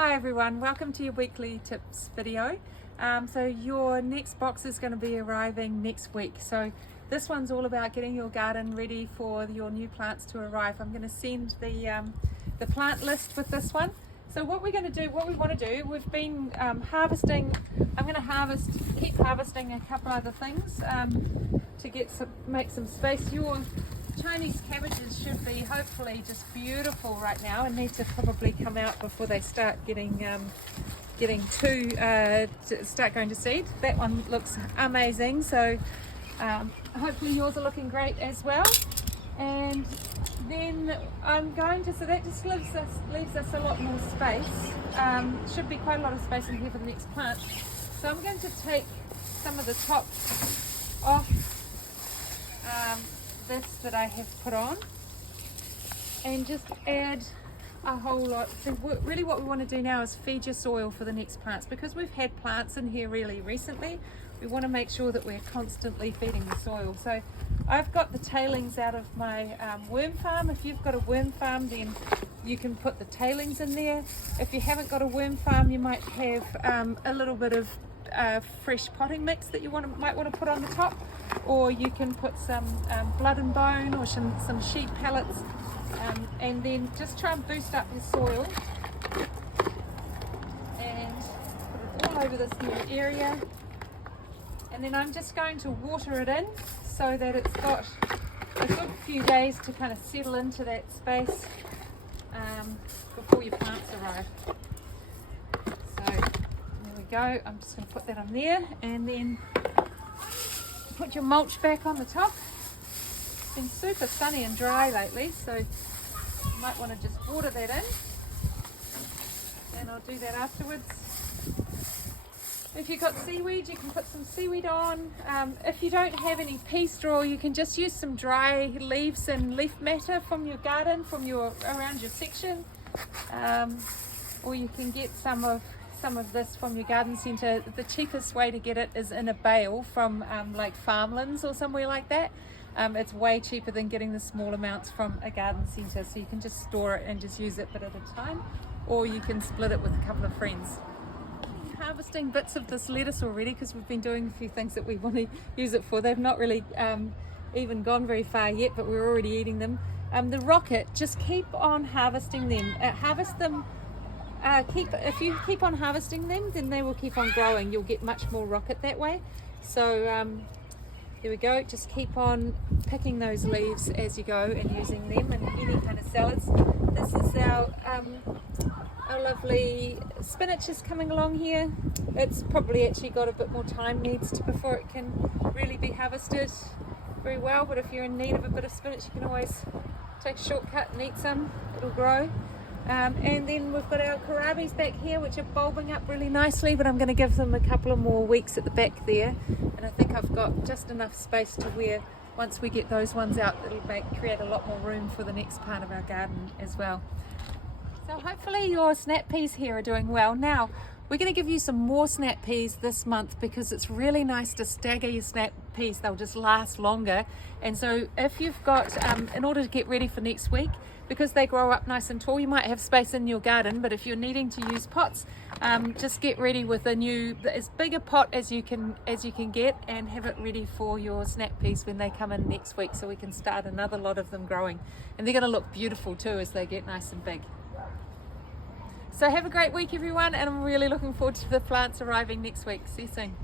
Hi everyone, welcome to your weekly tips video. So your next box is going to be arriving next week. So this one's all about getting your garden ready for your new plants to arrive. I'm going to send the plant list with this one. So what we're going to do, what we want to do, we've been harvesting. I'm going to keep harvesting a couple other things to make some space. Your Chinese cabbages should be hopefully just beautiful right now and need to probably come out before they start start going to seed. That one looks amazing, so hopefully yours are looking great as well. And then so that just leaves us a lot more space. Should be quite a lot of space in here for the next plant. So I'm going to take some of the top off this that I have put on and just add a whole lot. So really what we want to do now is feed your soil for the next plants, because we've had plants in here really recently. We want to make sure that we're constantly feeding the soil. So I've got the tailings out of my worm farm. If you've got a worm farm, then you can put the tailings in there. If you haven't got a worm farm, you might have a little bit of fresh potting mix that you might want to put on the top, or you can put some blood and bone or some sheep pellets, and then just try and boost up your soil and put it all over this new area. And then I'm just going to water it in so that it's got a good few days to kind of settle into that space before your plants arrive. So there we go. I'm just going to put that on there, and then put your mulch back on the top. It's been super sunny and dry lately, so you might want to just water that in, and I'll do that afterwards. If you've got seaweed, you can put some seaweed on. If you don't have any pea straw, you can just use some dry leaves and leaf matter from your garden, around your section, or you can get some of this from your garden centre. The cheapest way to get it is in a bale from like Farmlands or somewhere like that. It's way cheaper than getting the small amounts from a garden centre, so you can just store it and just use it a bit at a time, or you can split it with a couple of friends. Harvesting bits of this lettuce already, because we've been doing a few things that we want to use it for. They've not really even gone very far yet, but we're already eating them. The rocket, just keep on harvesting them. Harvest them. If you keep on harvesting them, then they will keep on growing. You'll get much more rocket that way. So there we go. Just keep on picking those leaves as you go and using them in any kind of salads. This is our lovely spinach is coming along here. It's probably actually got a bit more time before it can really be harvested very well, but if you're in need of a bit of spinach, you can always take a shortcut and eat some. It'll grow. And then we've got our kohlrabies back here, which are bulbing up really nicely, but I'm going to give them a couple of more weeks at the back there, and I think I've got just enough space to where once we get those ones out, it'll create a lot more room for the next part of our garden as well. So hopefully your snap peas here are doing well. Now we're going to give you some more snap peas this month, because it's really nice to stagger your snap peas. They'll just last longer. And so if you've got, in order to get ready for next week, because they grow up nice and tall, you might have space in your garden, but if you're needing to use pots, just get ready with as big a pot as you can get, and have it ready for your snap peas when they come in next week, so we can start another lot of them growing. And they're going to look beautiful too as they get nice and big. So have a great week everyone, and I'm really looking forward to the plants arriving next week. See you soon.